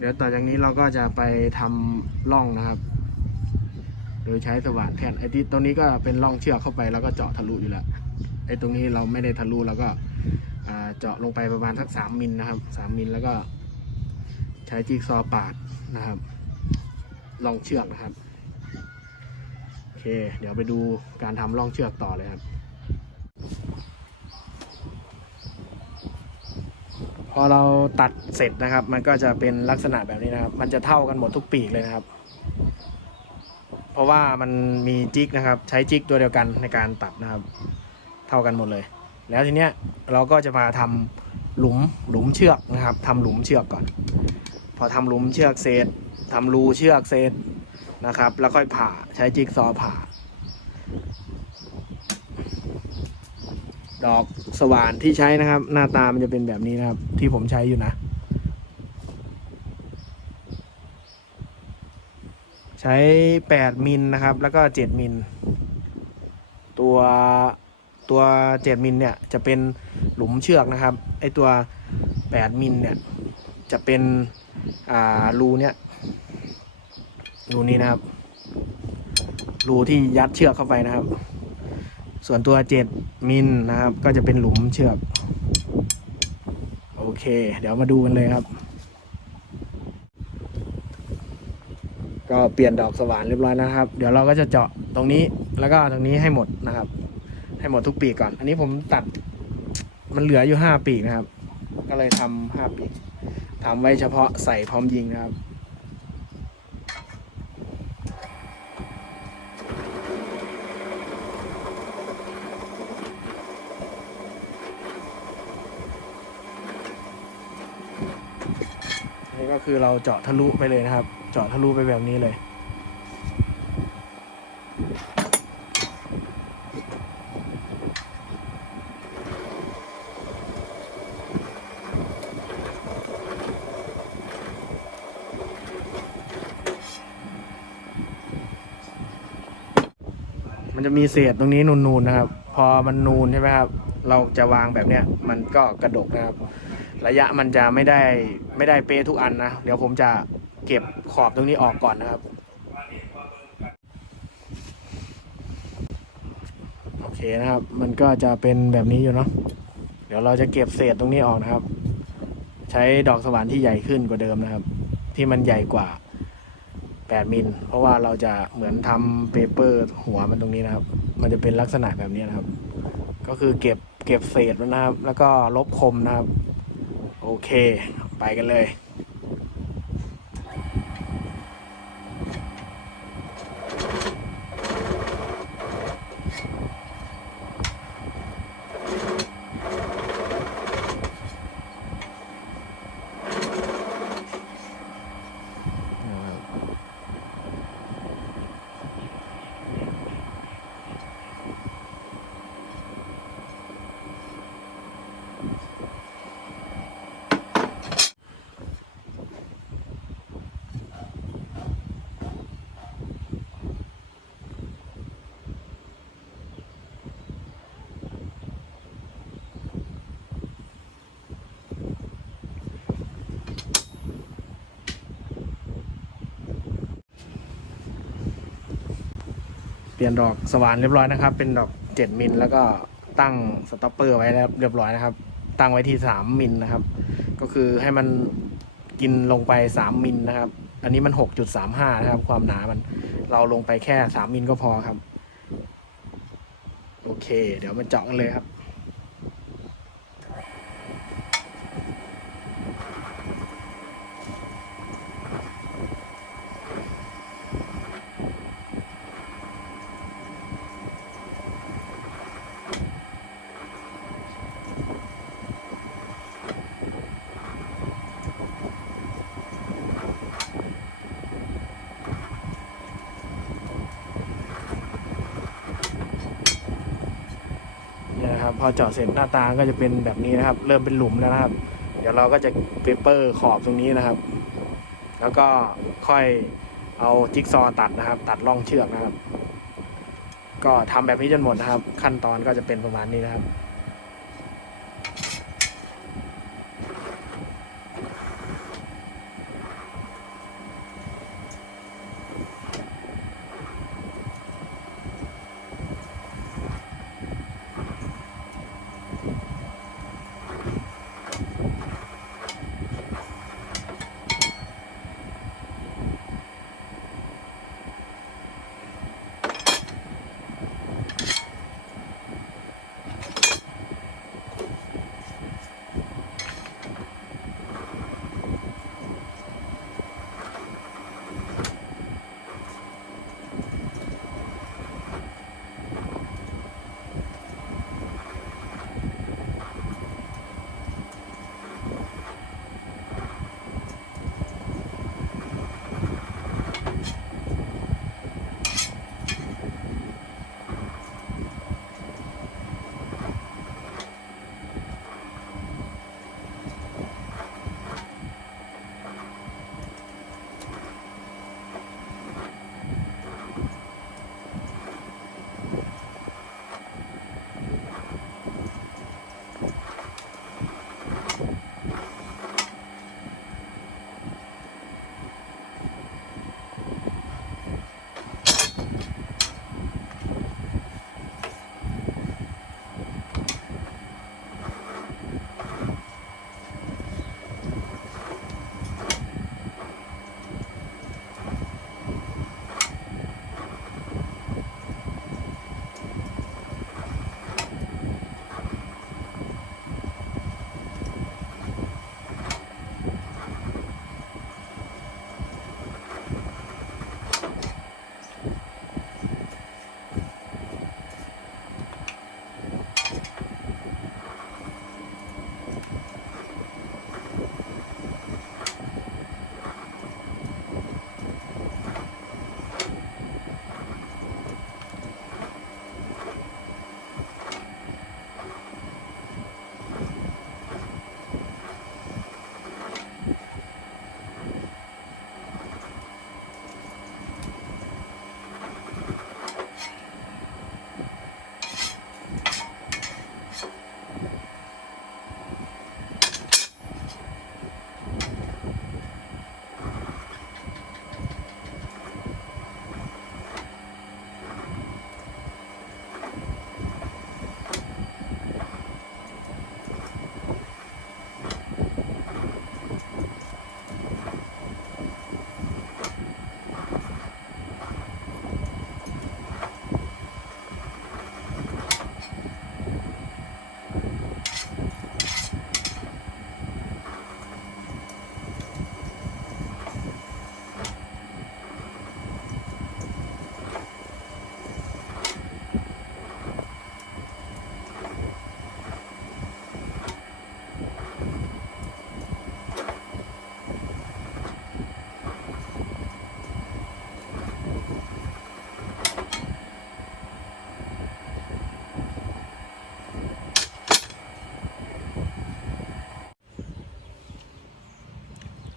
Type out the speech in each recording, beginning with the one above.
เดี๋ยวต่อจากนี้เราก็จะไปทำร่องนะครับ โดยใช้สว่านแทนไอ้ที่ตรงนี้ก็เป็นร่องเชือกเข้าไปแล้วก็เจาะทะลุอยู่แล้วไอ้ตรงนี้เราไม่ได้ทะลุเราก็เจาะลงไปประมาณสักสามมิลนะครับสามมิลแล้วก็ใช้จิ๊กซอปาดนะครับร่องเชือกนะครับ โอเค เดี๋ยวไปดูการทำร่องเชือกต่อเลยครับ พอเราตัดเสร็จนะครับ มันก็จะเป็นลักษณะแบบนี้นะครับ มันจะเท่ากันหมดทุกปีกเลยนะครับ เพราะว่ามันมีจิกนะครับ ใช้จิกตัวเดียวกันในการตัดนะครับ เท่ากันหมดเลย แล้วทีเนี้ยเราก็จะมาทำหลุมหลุมเชือกนะครับทำหลุมเชือกก่อน พอทำหลุมเชือกเสร็จทำรูเชือกเสร็จนะครับ แล้วค่อยผ่าใช้จิกซอผ่า ดอกสว่านที่ใช้นะครับ หน้าตามันจะเป็นแบบนี้นะครับ ที่ผมใช้อยู่นะ ใช้ 8 มิลนะครับ แล้วก็ 7 มิล ตัวตัว 7 มิลเนี่ย จะเป็นหลุมเชือกนะครับ ไอตัว 8 มิลเนี่ย จะเป็นอ่ารูเนี่ยรูนี้นะครับรูที่ยัดเชือกเข้าไปนะครับ ส่วนตัว 7 มิลนะครับ ก็จะเป็นหลุมเชือก โอเค เดี๋ยวมาดูกันเลยครับ ก็เปลี่ยนดอกสว่านเรียบร้อยนะครับ เดี๋ยวเราก็จะเจาะตรงนี้แล้วก็ตรงนี้ให้หมดนะครับ ให้หมดทุกปีกก่อน อันนี้ผมตัดมันเหลืออยู่ห้าปีกนะครับ ก็เลยทำห้าปีกทำไว้เฉพาะใส่พร้อมยิงนะครับ นี่ก็คือเราเจาะทะลุไปเลยนะครับ เจาะทะลุไปแบบนี้เลย มันจะมีเศษตรงนี้นูนๆนะครับ พอมันนูนใช่ไหมครับ เราจะวางแบบเนี้ย มันก็กระดกนะครับ ระยะมันจะไม่ได้ไม่ได้เป๊ะทุกอันนะ เดี๋ยวผมจะเก็บขอบตรงนี้ออกก่อนนะครับ โอเคนะครับ มันก็จะเป็นแบบนี้อยู่เนาะเดี๋ยวเราจะเก็บเศษตรงนี้ออกนะครับ ใช้ดอกสว่านที่ใหญ่ขึ้นกว่าเดิมนะครับ ที่มันใหญ่กว่า 8 มิล เพราะว่าเราจะเหมือนทำเปเปอร์หัวมันตรงนี้นะครับ มันจะเป็นลักษณะแบบนี้นะครับ ก็คือเก็บเก็บเศษนะครับ แล้วก็ลบคมนะครับ เค ไปกันเลย เปลี่ยนดอกสว่านเรียบร้อยนะครับ เป็นดอก 7 มิลแล้วก็ตั้งสต็อปเปอร์ไว้แล้วเรียบร้อยนะครับ ตั้งไว้ที่ 3 มิลนะครับ ก็คือให้มันกินลงไป 3 มิลนะครับ อันนี้มัน 6.35 นะครับ ความหนามันเราลงไปแค่ 3 มิลก็พอครับ โอเค เดี๋ยวมาเจาะกันเลยครับ เนะครับพอเจาะเสร็จหน้าตาก็จะเป็นแบบนี้นะครับ เริ่มเป็นหลุมแล้วนะครับ เดี๋ยวเราก็จะเปเปอร์ขอบตรงนี้นะครับ แล้วก็ค่อยเอาจิ๊กซอว์ตัดนะครับ ตัดร่องเชือกนะครับ ก็ทำแบบนี้จนหมดนะครับ ขั้นตอนก็จะเป็นประมาณนี้นะครับ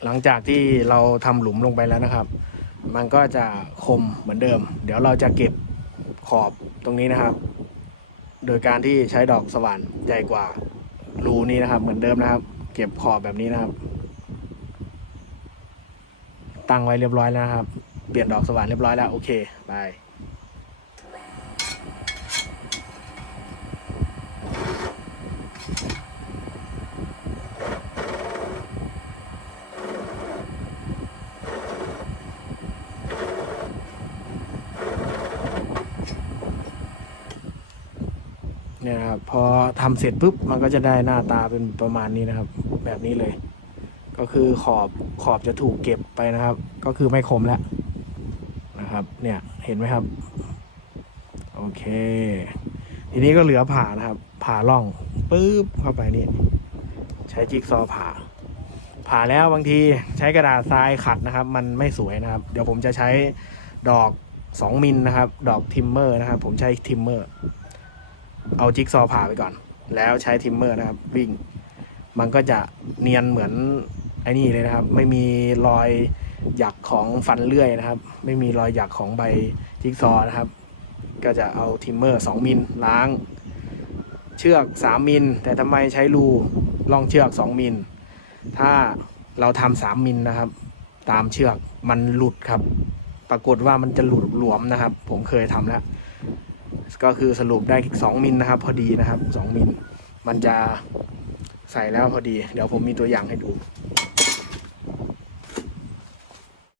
หลังจากที่เราทำหลุมลงไปแล้วนะครับ มันก็จะคมเหมือนเดิม เดี๋ยวเราจะเก็บขอบตรงนี้นะครับ โดยการที่ใช้ดอกสว่านใหญ่กว่ารูนี้นะครับ เหมือนเดิมนะครับ เก็บขอบแบบนี้นะครับ ตั้งไว้เรียบร้อยแล้วนะครับ เปลี่ยนดอกสว่านเรียบร้อยแล้วโอเคบาย เนะครับ พอทำเสร็จปุ๊บมันก็จะได้หน้าตาเป็นประมาณนี้นะครับ แบบนี้เลย ก็คือขอบขอบจะถูกเก็บไปนะครับ ก็คือไม่คมแล้วนะครับ เนี่ยเห็นไหมครับ โอเค ทีนี้ก็เหลือผ่านะครับ ผ่าล่องปุ๊บเข้าไปนี่ใช้จิ๊กซอผ่า ผ่าแล้วบางทีใช้กระดาษทรายขัดนะครับ มันไม่สวยนะครับ เดี๋ยวผมจะใช้ดอก2มิลนะครับ ดอกทิมเมอร์นะครับ ผมใช้ทิมเมอร์ เอาจิ๊กซอผ่าไปก่อน แล้วใช้ทิมเมอร์นะครับ วิ่ง มันก็จะเนียนเหมือนไอ้นี่เลยนะครับ ไม่มีรอยหยักของฟันเลื่อยนะครับ ไม่มีรอยหยักของใบจิ๊กซอนะครับ ก็จะเอาทิมเมอร์ 2 มิลล้าง เชือก 3 มิล แต่ทำไมใช้รูล่องเชือก 2 มิล ถ้าเราทำสามมิลนะครับ ตามเชือกมันหลุดครับ ปรากฏว่ามันจะหลุดหลวมนะครับ ผมเคยทำแล้ว ก็คือสรุปได้ 2 มิลนะครับ พอดีนะครับ 2 มิล มันจะใส่แล้วพอดี เดี๋ยวผมมีตัวอย่างให้ดู